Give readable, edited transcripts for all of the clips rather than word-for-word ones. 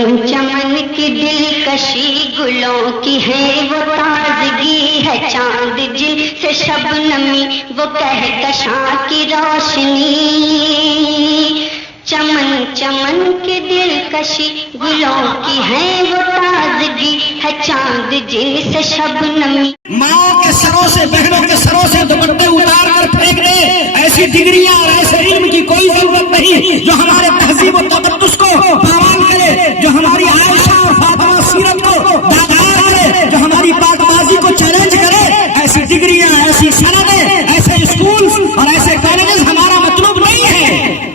چمن چمن کی دلکشی گلوں کی ہے وہ تازگی ہے، چاند جن سے شبنمی وہ کہکشاں کی روشنی، چمن چمن کی دلکشی گلوں کی ہے وہ تازگی ہے، چاند جن سے شبنمی۔ ماؤں کے سروں سے، بہنوں کے سروں سے دوپٹے اتار کر پھینک دے، ایسی ڈگریاں اور ایسے علم کی کوئی ضرورت نہیں جو ہمارے تہذیب و تقدس کو پامال کرے، جو ہماری عائشہ اور فاطمہ سیرت کو داغدار کرے، جو ہماری پاک بازی کو چیلنج کرے۔ ایسی ڈگریاں، ایسی سندیں، ایسے اسکولز اور ایسے کالجز ہمارا مطلوب نہیں ہے۔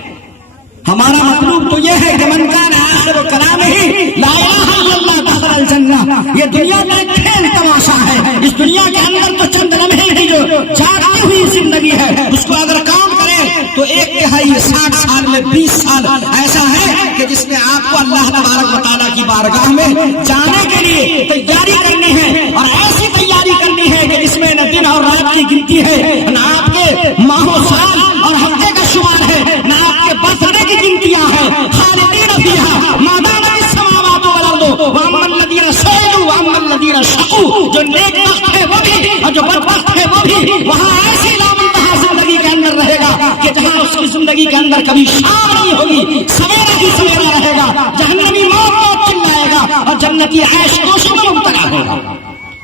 ہمارا مطلوب تو یہ ہے کہ من کان آخر کلامہ لا الہ الا اللہ دخل الجنہ۔ یہ دنیا کا کھیل تماشا ہے، اس دنیا کے اندر تو چند لمحے ہیں جو جاتی ہوئی زندگی ہے، اس کو اگر کام کریں تو ایک تہائی 60 سال میں 20 سال ایسا ہے کہ جس میں آپ کو اللہ تبارک و تعالیٰ کی بارگاہ میں جانے کے لیے تیاری کرنی ہے، اور ایسی تیاری کرنی ہے کہ جس میں نہ دن اور رات کی گنتی ہے، نہ آپ کے ماہ و سال اور ہفتے کا شمار ہے، نہ آپ کے برتھڈے کی گنتیاں ہیں۔ خالدین فیہا ما دامت السماوات والارض واما الذین سعدوا واما الذین شقوا۔ جو نیک بخت ہے وہ بھی اور جو بدبخت ہے وہ بھی وہاں ایسی لامنتہا زندگی کے اندر رہے گا کہ جہاں اس کی زندگی کے اندر کبھی شام نہیں ہوگی، سویرا ہی سویرا رہے گا، جہنمی موت موت چلائے گا اور جنتی عیش نوشوں میں مبتلا ہوگا۔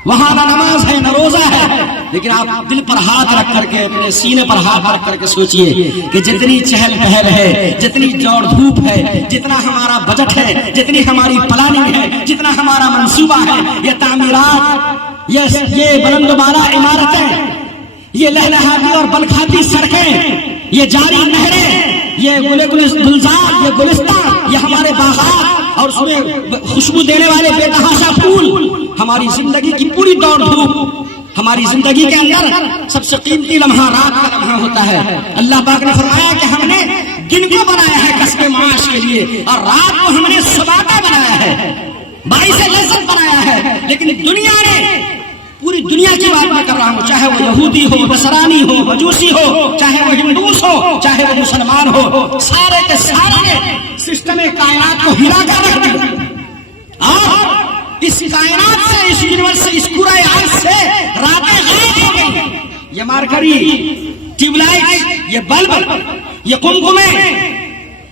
وہاں نہ نماز ہے نہ روزہ ہے، لیکن آپ دل پر ہاتھ رکھ کر کے، اپنے سینے پر ہاتھ رکھ کر کے سوچئے کہ جتنی چہل پہل ہے، جتنی دوڑ دھوپ ہے، جتنا ہمارا بجٹ ہے، جتنی ہماری پلاننگ ہے، جتنا ہمارا منصوبہ ہے، یہ تعمیرات، یہ بلند و بالا عمارتیں، یہ لہلہاتی اور بلکھاتی سڑکیں، یہ جاری نہریں، یہ گلزار، یہ گلستان، یہ ہمارے باغات اور اس میں خوشبو دینے والے بے تحاشا پھول، ہماری زندگی کی پوری دوڑ دھوپ۔ ہماری زندگی کے اندر سب سے قیمتی لمحہ رات کا لمحہ ہوتا ہے۔ اللہ پاک نے فرمایا کہ ہم نے دن کو بنایا ہے کسب معاش کے لیے، اور رات کو ہم نے سباتا بنایا ہے، باعث لذت بنایا ہے۔ لیکن دنیا نے، پوری دنیا کی بات میں کر رہا ہوں، چاہے وہ یہودی ہو، نصرانی ہو، مجوسی ہو، چاہے وہ ہندوس ہو، چاہے وہ مسلمان ہو، سارے کے سارے نے سسٹم کائنات کو ہلا کر رکھ دیا، اور اس کائنات سے، اس یونیورس سے، اس پورے عالم سے راتیں غائب ہو گئی۔ یہ مارکری، ٹیوب لائٹ، یہ بلب، یہ قمقمے،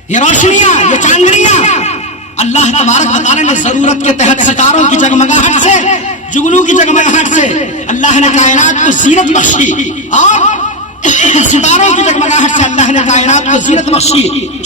یہ روشنیاں، یہ چاندنیاں، اللہ تبارک و تعالیٰ نے ضرورت کے تحت ستاروں کی جگمگاہٹ سے، جگنو کی جگمگاہٹ سے اللہ نے کائنات کو زینت بخشی، اور ستاروں کی جگمگاہٹ سے اللہ نے کائنات کو زینت بخشی۔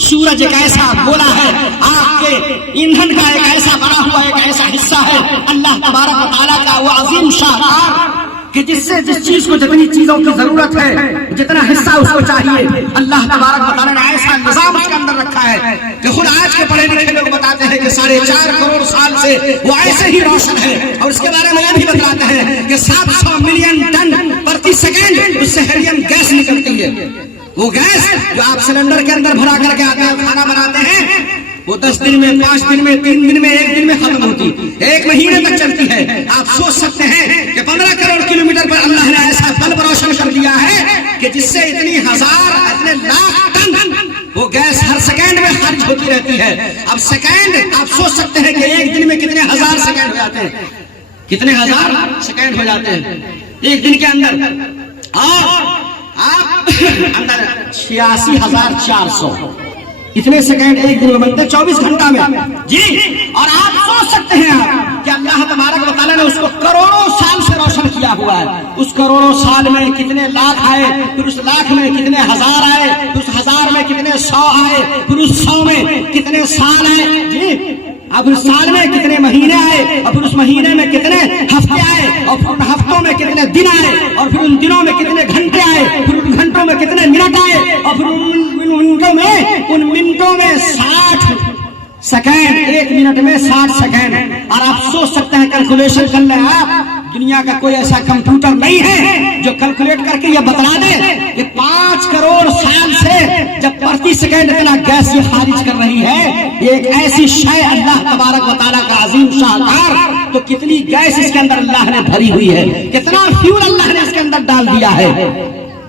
سورج ایک ایسا گولا ہے، آگ کے ایندھن کا ایک ایسا بنا ہوا ایک ایسا حصہ ہے اللہ تبارک و تعالیٰ کا وہ عظیم شاہکار کہ جس سے جس چیز کو جتنی چیزوں کی ضرورت ہے، جتنا حصہ اس کو چاہیے، اللہ تبارک و تعالیٰ نے ایسا نظام اس کے اندر رکھا ہے کہ خود آج کے پڑھے لکھے لوگ بتاتے ہیں کہ 4.5 کروڑ سال سے وہ ایسے ہی روشن ہے، اور اس کے بارے میں یہ بھی بتلاتے ہیں کہ 700 ملین ٹن پرتی سیکنڈ اس سے ہیلیم گیس نکلتی ہے۔ وہ گیس جو آپ سلنڈر کے اندر بھرا کر کے آتے ہیں، کھانا بناتے ہیں، وہ 10 دن میں، 5 دن میں، 3 دن میں، 1 دن میں ختم ہوتی، 1 مہینے تک چلتی ہے۔ آپ سوچ سکتے ہیں کہ 15 کروڑ کلومیٹر پر اللہ نے ایسا بلب روشن کر دیا ہے کہ جس سے اتنی ہزار، اتنے لاکھ ٹن وہ گیس ہر سیکنڈ میں خارج ہوتی رہتی ہے۔ اب سیکنڈ، آپ سوچ سکتے ہیں کہ 1 دن میں کتنے ہزار سیکنڈ ہو جاتے ہیں، کتنے ہزار سیکنڈ ہو جاتے ہیں 1 دن کے اندر، اور آپ اندر 86,400 اتنے سیکنڈ 1 دن میں بنتے ہیں 24 گھنٹہ میں جی۔ اور آپ سوچ سکتے ہیں کہ اللہ تبارک و تعالیٰ نے اس کو کروڑوں سال سے روشن کیا ہوا ہے، اس کروڑوں سال میں کتنے لاکھ آئے، پھر اس لاکھ میں کتنے ہزار آئے، پھر اس ہزار میں کتنے 100 آئے، پھر اس 100 میں کتنے سال آئے جی، اب اس سال میں کتنے مہینے آئے، اور پھر اس مہینے میں کتنے ہفتے آئے، اور پھر ان ہفتوں میں کتنے دن آئے، اور پھر ان دنوں میں کتنے گھنٹے آئے، پھر ان گھنٹوں میں کتنے منٹ آئے، اور پھر ان منٹوں میں 60 سیکنڈ، 1 منٹ میں 60 سیکنڈ۔ اور آپ سوچ سکتے ہیں، کیلکولیشن کر لیں آپ، دنیا کا کوئی ایسا کمپیوٹر نہیں ہے جو کیلکولیٹ کر کے یہ بتلا دے کہ 5 کروڑ سال سے جب پرتی سیکنڈ اتنا گیس یہ خارج کر رہی ہے، یہ ایک ایسی شے اللہ تبارک و تعالیٰ کا عظیم شاہکار، تو کتنی گیس اس کے اندر اللہ نے بھری ہوئی ہے، کتنا فیول اللہ نے اس کے اندر ڈال دیا ہے۔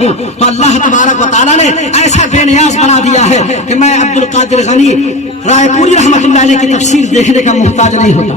ہوں تو اللہ تبارک و تعالیٰ نے ایسا بے نیاز بنا دیا ہے کہ میں عبد القادر غنی رائے پوری رحمۃ اللہ علیہ کی تفسیر دیکھنے کا محتاج نہیں ہوتا.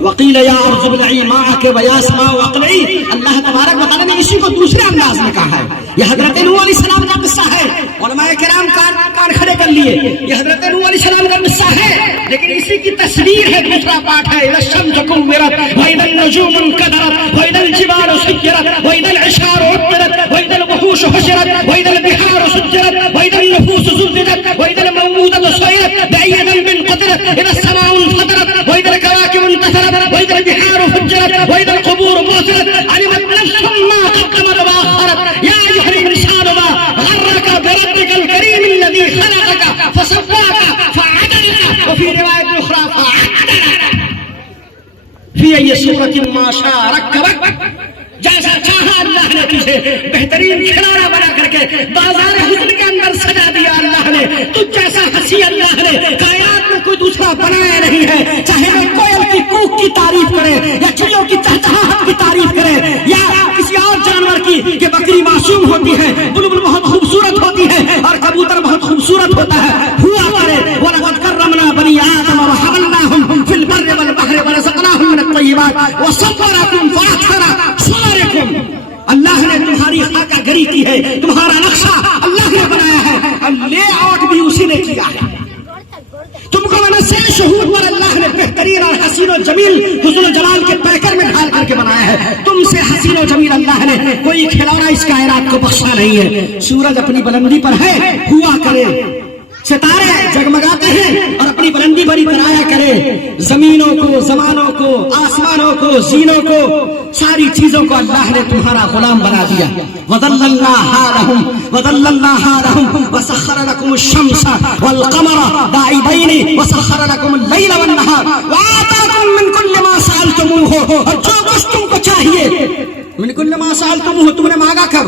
وقیل یا ارض ابلعی ماءک ویا سماء اقلعی. اللہ تبارک و تعالیٰ نے اسی کو دوسرے انداز میں کہا ہے. یہ حضرت نوح علیہ السلام کا قصہ ہے. علماء کرام کان کھڑے کر لیے. یہ حضرت نوح علیہ السلام کا قصہ ہے لیکن اسی کی تصویر ہے. دوسرا پارٹ ہے اذا الشمس كورت واذا النجوم انكدرت واذا الجبال سيرت واذا العشار عطلت واذا الوحوش حشرت واذا البحار سجرت واذا النفوس زلزلت واذا الموءودة سئلت بأي ذنب قتلت اذا السماء انفطرت واذا الكواكب انتثرت واذا البحار فجرت واذا القبور بعثرت علمت نفس ما قدمت واخرت يا ايها الانسان ما غرك بربك الكريم الذي خلقك فسواك فعدلك وفي روايه اخرى فعدلك في اي صورة ما شاء ركبك. جیسا چاہا اللہ نے تجھے بہترین کھلونا بنا کر کے بازار حسن کے اندر سجا دیا. اللہ نے تجھ جیسا ہنسی اللہ نے کائنات میں کوئی دوسرا بنایا نہیں ہے. چاہے وہ کوئل کی کوک کی تعریف کرے یا چڑیوں کی چہچہاہٹ کی تعریف کرے یا کسی اور جانور کی کہ بکری معصوم ہوتی ہے, بلبل بہت خوبصورت ہوتی ہے اور کبوتر بہت خوبصورت ہوتا ہے. ہوا کرے وَلَقَدْ كَرَّمْنَا بَنِي آدَمَ وَحَمَلْنَاهُمْ فِي الْبَرِّ وَالْبَحْرِ وَرَزَقْنَاهُم مِّنَ الطَّيِّبَاتِ وَصَوَّرَكُمْ فَأَحْسَنَ صُوَرَكُمْ. اللہ نے تمہاری خاکہ گری کی ہے, تمہارا نقشہ اللہ نے بنایا ہے اور لے آؤٹ بھی اسی نے کیا ہے. تم کو منصب شہود پر اللہ نے بہترین اور حسین و جمیل حسن و جلال کے پیکر میں ڈھال کر کے بنایا ہے. تم سے حسین و جمیل اللہ نے کوئی کھلونا اس کائنات کو بخشا نہیں ہے. سورج اپنی بلندی پر ہے, ہوا کرے. ستارے جگمگاتے ہیں اور اپنی بلندی بری بنایا کرے. زمینوں کو, زمانوں کو, آسمانوں کو, زینوں کو, ساری چیزوں کو اللہ نے تمہارا غلام بنا دیا. وَذَلَّلْنَاهَا لَهُمْ وَسَخَّرَ لَكُمُ الشَّمْسَ وَالْقَمَرَ دَائِبَيْنِ وَسَخَّرَ لَكُمُ اللَّيْلَ وَالنَّهَارَ وَآتَاكُم مِّن كُلِّ مَا سَأَلْتُمُوهُ. اور جو کچھ تم کو چاہیے, مِن كُلِّ مَا سَأَلْتُمُوهُ, تم نے مانگا کب؟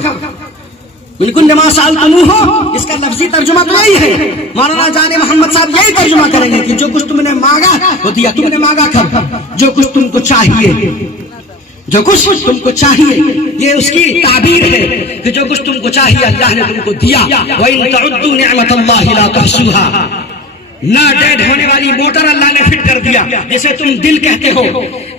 مِن كُلِّ مَا سَأَلْتُمُوهُ اس کا لفظی ترجمہ تو یہی ہے. مولانا جان محمد صاحب یہی ترجمہ کریں گے کہ جو کچھ تم نے مانگا وہ دیا. تم نے مانگا کب؟ جو کچھ تم کو چاہیے, جو کچھ تم کو چاہیے, یہ اس کی تعبیر ہے کہ جو کچھ تم کو چاہیے اللہ نے تم کو دیا. وَإِن تَعُدُّوا نِعْمَةَ اللَّهِ لَا تُحْصُوهَا. نہ ڈیڈ ہونے والی موٹر اللہ نے فٹ کر دیا جسے تم دل کہتے ہو,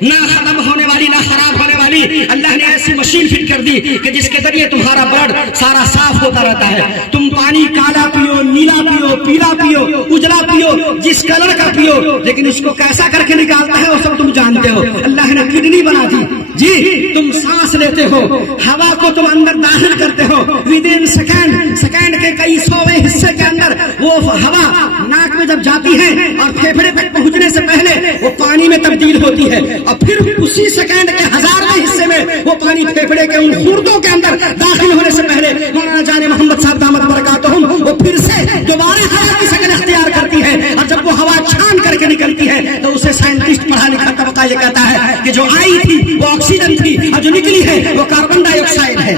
نہ ختم ہونے والی, نہ خراب ہونے والی. اللہ نے ایسی مشین فٹ کر دی کہ جس کے ذریعے تمہارا بلڈ سارا صاف ہوتا رہتا ہے. تم پانی کالا پیو, نیلا پیو, پیلا پیو, اجلا پیو, جس کلر کا پیو, لیکن اس کو کیسا کر کے نکالتا ہے وہ سب تم جانتے ہو. اللہ نے کڈنی بنا دی. جی تم سانس لیتے ہو, ہوا کو تم اندر داخل کرتے ہو. ودین سیکنڈ کے کئی سویں حصے کے اندر وہ ہوا ناک میں جب جاتی ہے اور پھیپھڑے تک پہنچنے سے پہلے وہ پانی میں تبدیل ہوتی ہے اور پھر اسی سیکنڈ کے ہزارویں حصے میں وہ پانی پھیپھڑے کے ان خوردوں کے اندر داخل ہونے سے پہلے مولانا جان محمد صاحب دامت برکاتہم وہ پھر سے دوبارہ ہوا کی شکل اختیار کرتی ہے. اور جب وہ ہوا چھان کر کے نکلتی ہے تو اسے سائنٹسٹ پڑھا لکھا طبقہ یہ کہتا ہے کہ جو آئی تھی وہ آکسیجن تھی اور جو نکلی ہے وہ کاربن ڈائی آکسائڈ ہے.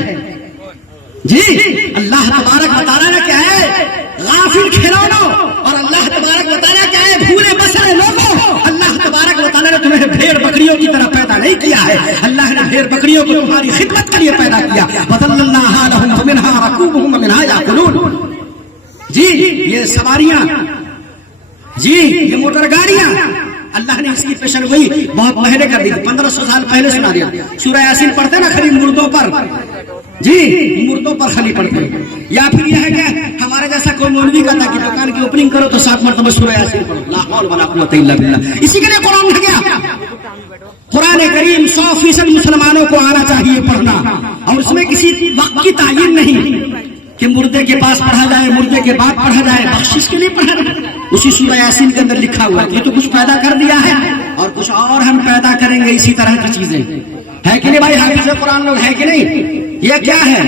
جی اللہ تبارک و تعالیٰ نے کیا ہے غافل کھلونوں, اور اللہ تبارک و تعالیٰ کیا ہے بھولے بسرے لوگوں. اللہ تبارک و تعالیٰ نے تمہیں بھیڑ بکریوں کی طرح پیدا نہیں کیا ہے. اللہ نے بھیڑ بکریوں کو تمہاری خدمت کے لیے پیدا کیا. وَذَلَّلْنَاهَا لَهُمْ فَمِنْهَا رَكُوبُهُمْ وَمِنْهَا يَأْكُلُونَ. جی یہ سواریاں, جی یہ موٹر گاڑیاں اللہ نے اس کی پیشن گوئی بہت پہلے کر دی, 1500 سال پہلے سنا دیا. سورہ یاسین پڑھتے نا خالی مردوں پر, جی مردوں پر خالی پڑھتے. یا پھر یہ ہے کہ ہمارے جیسا کوئی مولوی کہتا کہ دکان کی اوپننگ کرو تو 7 مرتبہ سورہ یاسین پڑھو. لا حول ولا قوت الا باللہ. اسی کے لیے قرآن ہے گیا. قرآن کریم 100% مسلمانوں کو آنا چاہیے پڑھنا, اور اس میں کسی وقت کی تعین نہیں کہ مردے کے پاس پڑھا جائے, مردے کے بعد پڑھا جائے, بخشش کے لیے پڑھا جائے. اسی سورہ یاسین کے اندر لکھا ہوا ہے. یہ تو کچھ پیدا کر دیا ہے اور کچھ اور ہم پیدا کریں گے اسی طرح کی چیزیں. ہے کہ نہیں بھائی؟ حافظ قرآن لوگ ہے کہ نہیں؟ یہ کیا ہے؟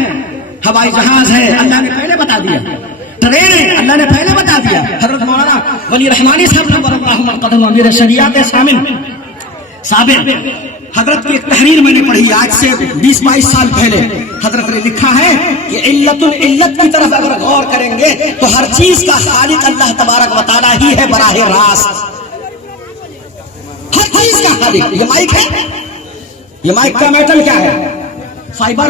ہوائی جہاز ہے, اللہ نے پہلے بتا دیا. ٹرین ہے, اللہ نے پہلے بتا دیا. حضرت مولانا ولی رحمانی صاحب نے برکاتہ قدم امیر شریعت سامن ثابت حضرت کی ایک تحریر میں نے پڑھی آج سے 20-22 سال پہلے. حضرت نے لکھا ہے کہ علت العلت کی طرف اگر غور کریں گے تو ہر چیز کا خالق اللہ تبارک و تعالیٰ ہی ہے براہ راست. ہر چیز کا خالق. یہ مائک ہے, یہ مائک کا میٹل کیا ہے؟ فائبر.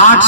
8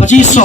2500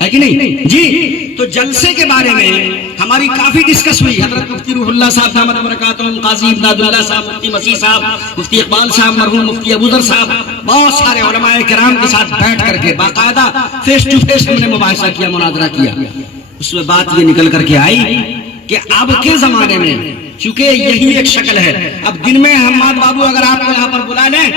ہے کہ نہیں جی. تو جلسے کے بارے میں ہماری کافی ڈسکس ہوئی. حضرت مفتی روح اللہ صاحب دامت برکاتہم، قاضی امداد اللہ صاحب، مفتی مسیح صاحب، مفتی اقبال صاحب، مرحوم مفتی ابوذر صاحب، بہت سارے علماء کرام کے ساتھ بیٹھ کر کے باقاعدہ فیس ٹو فیس ہم نے مباحثہ کیا، مناظرہ کیا. اس میں بات یہ نکل کر کے آئی کہ اب کے زمانے میں چونکہ یہی ایک شکل ہے. اب دن میں حماد بابو اگر آپ کو یہاں پر بلا لیں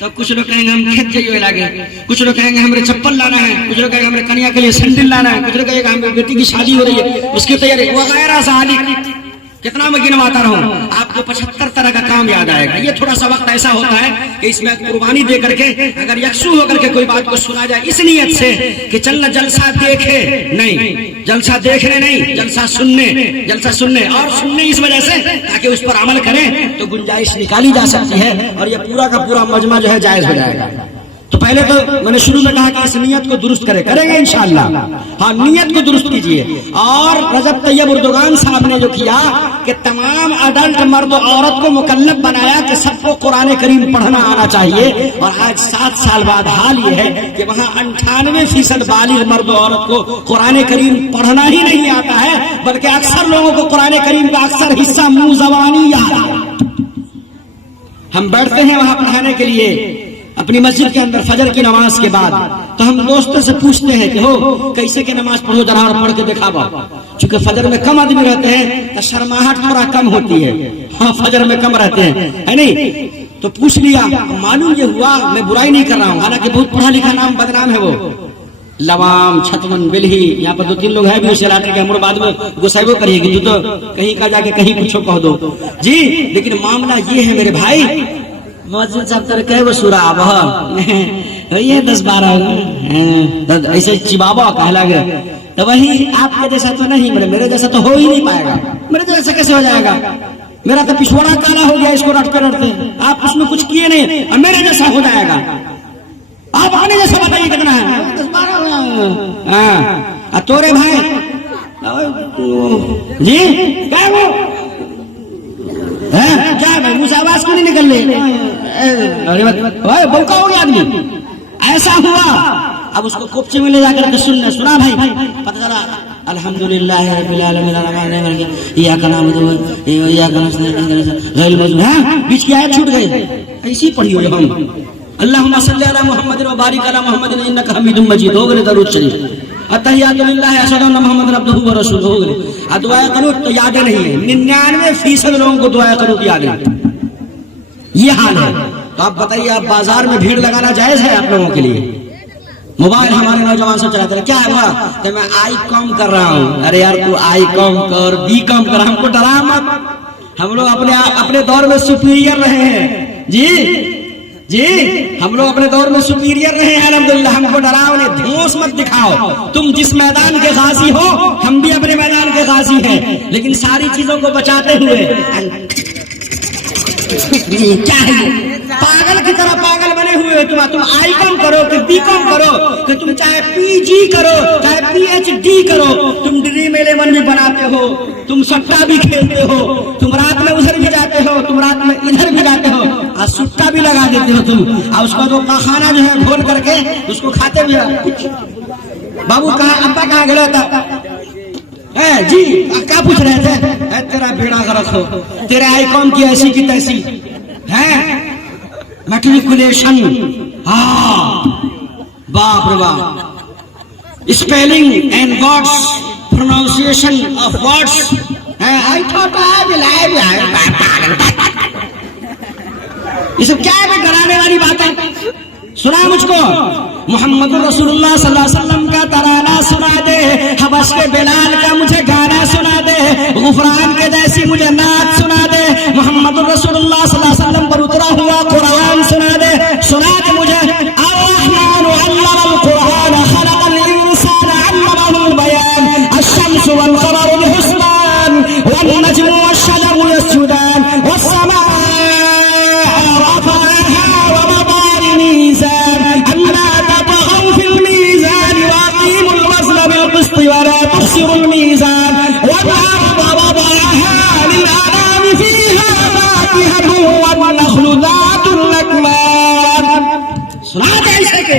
تو کچھ لوگ کہیں گے ہم کھیت جائیے لگے، کچھ لوگ کہیں گے ہمارے چپل لانا ہے، کچھ لوگ کہیں گے ہمارے کنیا کے لیے سینڈل لانا ہے، کچھ لوگ کہیں گے ہماری بیٹی کی شادی ہو رہی ہے اس کی تیاری وغیرہ ذالک. کتنا میں گنواتا رہوں آپ کو 75 طرح کا کام یاد آئے گا. یہ تھوڑا سا وقت ایسا ہوتا ہے کہ اس میں قربانی دے کر کے اگر یکسو ہو کر کے کوئی بات کو سنا جائے اس نیت سے کہ چلنا جلسہ دیکھے نہیں، جلسہ دیکھنے نہیں، جلسہ سننے اور سننے اس وجہ سے تاکہ اس پر عمل کریں تو گنجائش نکالی جا سکتی ہے اور یہ پورا کا پورا مجمع جو ہے جائز ہو جائے گا. تو پہلے تو میں نے شروع میں کہا کہ اس نیت کو درست کریں گے انشاءاللہ. ہاں نیت کو درست کیجئے. اور رجب طیب اردگان صاحب نے جو کیا کہ تمام اڈلٹ مرد و عورت کو مکلف بنایا کہ سب کو قرآن کریم پڑھنا آنا چاہیے. اور آج 7 سال بعد حال یہ ہے کہ وہاں 98% بالغ مرد و عورت کو قرآن کریم پڑھنا ہی نہیں آتا ہے، بلکہ اکثر لوگوں کو قرآن کریم کا اکثر حصہ منہ زبانی یاد ہے. ہم بیٹھتے ہیں وہاں پڑھانے کے لیے اپنی مسجد کے اندر فجر کی نماز کے بعد، تو ہم دوستوں سے پوچھتے ہیں کہ ہو کیسے کہ نماز پڑھو ذرا اور پڑھ کے دکھاوا. چونکہ فجر میں کم آدمی رہتے ہیں تو شرماہٹ تھوڑا کم ہوتی ہے. ہاں فجر میں کم رہتے ہیں ہے نہیں. تو پوچھ لیا، معلوم یہ ہوا، میں برائی نہیں کر رہا ہوں حالانکہ بہت پڑھا لکھا نام بدنام ہے وہ لوام چھتمن بلہی. یہاں پر 2-3 لوگ ہیں بھی اس علاقے کے، ہم بعد میں گسائبو کریے گی تو کہیں کا جا کے کہیں کچھ کہہ دو جی. لیکن معاملہ یہ ہے میرے بھائی، مسجد صاحب تر کہے وہ سورہ آبہ یہ 10-12 ایسے چبابا کہلا گئے. تو وہی آپ کے جیسا تو نہیں، میرے جیسا تو ہو ہی نہیں پائے گا. میرے جیسا کیسے ہو جائے گا؟ میرا تو پچھوڑا کالا ہو گیا اس کو رٹتے رٹتے. آپ اس میں کچھ کیے نہیں اور میرے جیسا ہو جائے گا. آپ اپنے جیسا بتائیے کتنا ہے؟ 10-12. ہاں تورے بھائی جی کیا وہ کیا بھائی مجھے آواز کیوں نہیں نکل رہی؟ بولکا ہو گیا آدمی. ایسا ہوا اب اس کو کوپچے میں لے جا کر کے سنا بھائی پتہ چلا الحمدللہ رب العالمین الرحمن الرحیم ایاک نعبد و ایاک نستعین غیر المغضوب. ہاں بیچ کی آیت چھوٹ گئی ایسی پڑھی ہوئی ہم اللہم صلی علی محمد و بارک علی محمد انک حمید مجید. ہو گئے درود شریف. اتحیات للہ اشہد ان محمد عبدہ و رسولہ. ہو گئے. دعائے قنوت تو یاد نہیں ہے. 99% لوگوں کو دعائے قنوت یاد ہے. یہ حال ہے. تو آپ بتائیے آپ بازار میں بھیڑ لگانا جائز ہے آپ لوگوں کے لیے؟ موبائل ہمارے نوجوان سے چلاتے ہیں. کیا ہے وہاں کہ میں آئی کام کر رہا ہوں. ارے یار تو آئی کام کر بی کام کر، ہم کو ڈرا مت. ہم لوگ اپنے دور میں سپیریئر رہے ہیں جی ہم لوگ اپنے دور میں سپیریئر رہے ہیں الحمدللہ. ہم کو ڈراؤ نہیں، دھوس مت دکھاؤ. تم جس میدان کے غازی ہو ہم بھی اپنے میدان کے غازی ہیں، لیکن ساری چیزوں کو بچاتے ہوئے. کیا ہے پاگل کی طرح پاگل بنے ہوئے تم آئی کام کرو کہ بی کام کرو کہ تم چاہے پی جی کرو چاہے پی ایچ ڈی کرو، تم ڈریم 11 بھی بناتے ہو، تم سٹا بھی کھیلتے ہو، تم رات میں ادھر بھی جاتے ہو، تم رات میں ادھر بھی جاتے ہو اور سٹا بھی لگا دیتے ہو تم. اور اس کا جو کھانا جو ہے کھول کر کے اس کو کھاتے بھی ہو. بابو کہاں ابا کہاں گیا تھا جی کیا پوچھ رہے تھے؟ تیرا بھیڑا غرق ہو، تیرے آئی کام کی ایسی کی تیسی ہے میٹریکولیشن. ہاں باپ رے باپ. Spelling and words pronunciation of words. یہ سب کیا ہے؟ ڈرانے والی بات ہے. سنا مجھ کو محمد رسول اللہ صلی اللہ علیہ وسلم کا ترانہ سنا دے، حبش کے بلال کا مجھے گانا سنا دے، غفران کے جیسی مجھے نعت سنا دے، محمد رسول اللہ صلی اللہ علیہ وسلم پر اترا ہوا قرآن سنا دے مجھے. الرحمن علم القرآن خلق الانسان علمه البیان الشمس والقمر بحسبان والنجم والشجر يسجدان والسماء ولا تخسر الميزان والأرض وضعها للأنام فيها فاكهة والنخل ذات الأكمام. سنا دے اسے کہ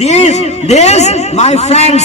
these my friends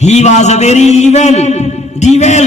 he was a very evil devil,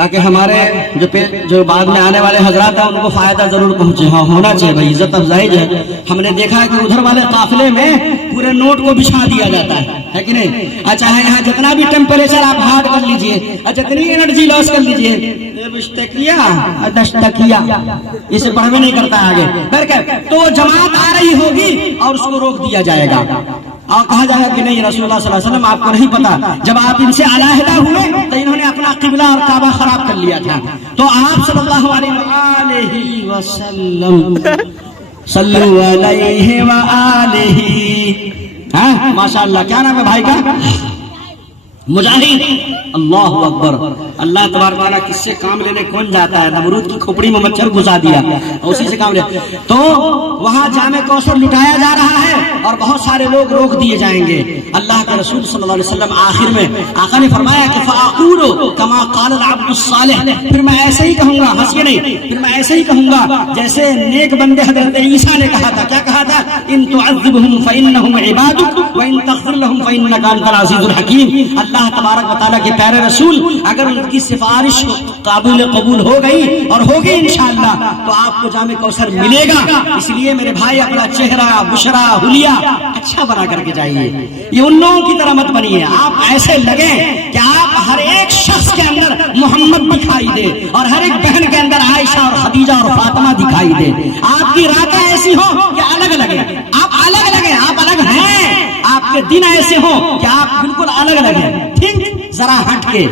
تاکہ ہمارے جو بعد میں آنے والے حضرات ہیں ان کو فائدہ ضرور پہنچے. ہاں ہونا چاہیے بھائی، عزت افزائی جو ہے. ہم نے دیکھا ہے کہ ادھر والے قافلے میں پورے نوٹ کو بچھا دیا جاتا ہے کہ نہیں؟ اچھا ہے یہاں جتنا بھی ٹیمپریچر آپ ہارڈ کر لیجئے، جتنی انرجی لاس کر لیجئے، اسے پڑھوے نہیں کرتا ہے آگے. تو جماعت آ رہی ہوگی اور اس کو روک دیا جائے گا اور کہا جائے گا کہ نہیں رسول اللہ صلی اللہ علیہ وسلم آپ کو نہیں پتا، جب آپ ان سے علیحدہ ہوئے تو انہوں نے اپنا قبلہ اور کعبہ خراب کر لیا تھا. تو آپ صلی اللہ علیہ وسلم صلو علیہ وآلہ. ہاں ماشاء اللہ، کیا نام ہے بھائی کا؟ مجاہد. اللہ اکبر. اللہ تبارک و تعالیٰ کس سے کام لینے کون جاتا ہے؟ نمرود کی کھوپڑی میں مچھر گھسا دیا اور اسی سے کام لے. تو وہاں جامع کوثر لٹایا جا رہا ہے اور بہت سارے لوگ روک دیے جائیں گے. اللہ کے رسول صلی اللہ علیہ وسلم آخر میں آقا نے فرمایا کہ فَأَقُولُ كَمَا قَالَ الْعَبْدُ الصَّالِحُ، پھر میں ایسے ہی کہوں گا، ہنسیے نہیں، پھر میں ایسے ہی کہوں گا جیسے نیک بندے حضرت عیسیٰ نے کہا تھا. کیا کہا تھا؟ ان تعذبهم فإنهم عبادك وإن تغفر لهم فإنك أنت العزيز الحكيم. اللہ تبارک و تعالیٰ کے پیارے رسول اگر ان کی سفارش قبول ہو گئی اور ہوگی انشاءاللہ تو آپ کو جامع کوثر ملے گا. اس لیے میرے بھائی اپنا چہرہ بشرا حلیہ اچھا بنا کر کے جائیے. یہ ان لوگوں کی طرح مت بنیے. آپ ایسے لگیں کہ آپ ہر ایک شخص کے اندر محمد دکھائی دے اور ہر ایک بہن کے اندر عائشہ اور خدیجہ اور فاطمہ دکھائی دے. آپ کی راتیں ایسی ہوں کہ الگ لگیں، آپ الگ لگیں، آپ الگ ہیں. آپ کے دن ایسے ہوں کہ آپ بالکل الگ لگیں. ٹھیک، ذرا ہٹ کے،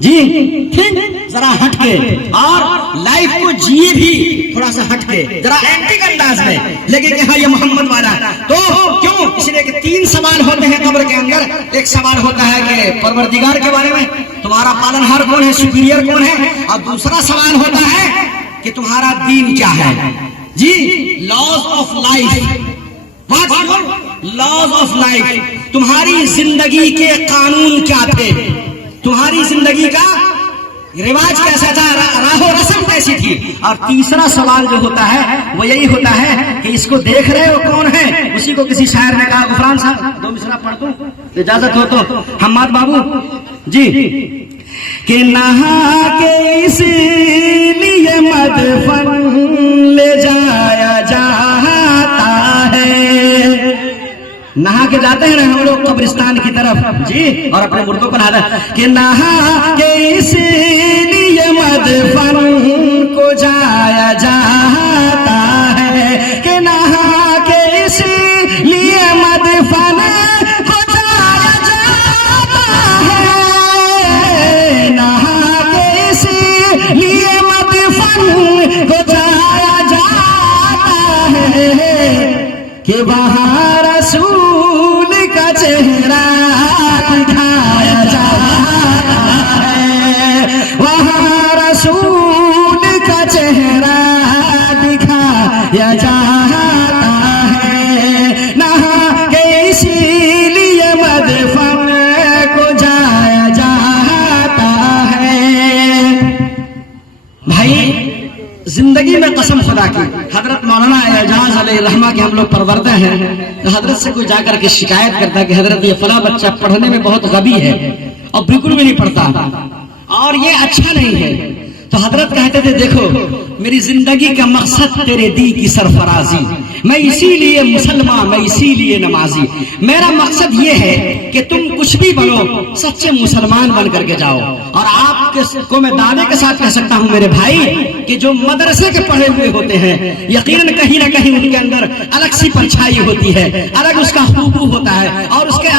جی ٹھیک، ذرا ہٹ کے، اور لائف کو جیے بھی تھوڑا سا ہٹ کے، ذرا اینٹک انداز میں لگے کہ ہاں یہ محمد والا. تو کیوں؟ اس لیے کہ 3 سوال ہوتے ہیں قبر کے اندر. ایک سوال ہوتا ہے کہ پروردگار کے بارے میں، تمہارا پالنہار کون ہے، سپیریئر کون ہے، اور دوسرا سوال ہوتا ہے کہ تمہارا دین کیا ہے. جی laws of life. Laws of life, تمہاری زندگی کے قانون کیا تھے، تمہاری زندگی کا رواج کیسا تھا، راہ و رسم کیسی تھی. اور تیسرا سوال جو ہوتا ہے وہ یہی ہوتا ہے کہ اس کو دیکھ رہے ہو کون ہے. اسی کو کسی شاعر نے کہا، غفران صاحب 2 مصرع پڑھ دوں اجازت ہو تو. حماد بابو جی، کہ نہا کے اس لیے مدفن لے جایا جاتا ہے. نہا کے جاتے ہیں ہم لوگ قبرستان کی طرف جی، اور اپنے مردوں کو نہاتا کہ نہا کے اس لیے مدفن کو جایا جاتا ہے، کہ نہا کے اس لیے مدفن کو جایا جاتا ہے، نہا کے اس لیے مدفن کو جایا جاتا ہے، کہ وہاں رسول کا چہرہ دکھایا جاتا ہے، وہاں رسول کا چہرہ دکھایا جاتا ہے، نہا کے اسی لیے مدفن کو جایا جاتا ہے. بھائی زندگی میں قسم خدا کی، حضرت مولانا اعجاز علیہ رحمہ کے ہم لوگ پروردہ ہیں. حضرت سے کوئی جا کر کے شکایت کرتا ہے کہ حضرت یہ فلاں بچہ پڑھنے میں بہت غبی ہے اور بالکل بھی نہیں پڑھتا اور یہ اچھا نہیں ہے، تو حضرت کہتے تھے دیکھو میری زندگی کا مقصد تیرے دین کی سرفرازی، میں اسی لیے مسلمان، میں اسی لیے نمازی. میرا مقصد یہ ہے کہ تم کچھ بھی بنو، سچے مسلمان بن کر کے جاؤ. اور آپ کو میں دعوے کے ساتھ کہہ سکتا ہوں میرے بھائی کہ جو مدرسے کے پڑھے ہوئے ہوتے ہیں یقیناً کہیں نہ کہیں ان کے اندر الگ سی پرچھائی ہوتی ہے، الگ اس کا خوبو ہوتا ہے اور اس کے الگ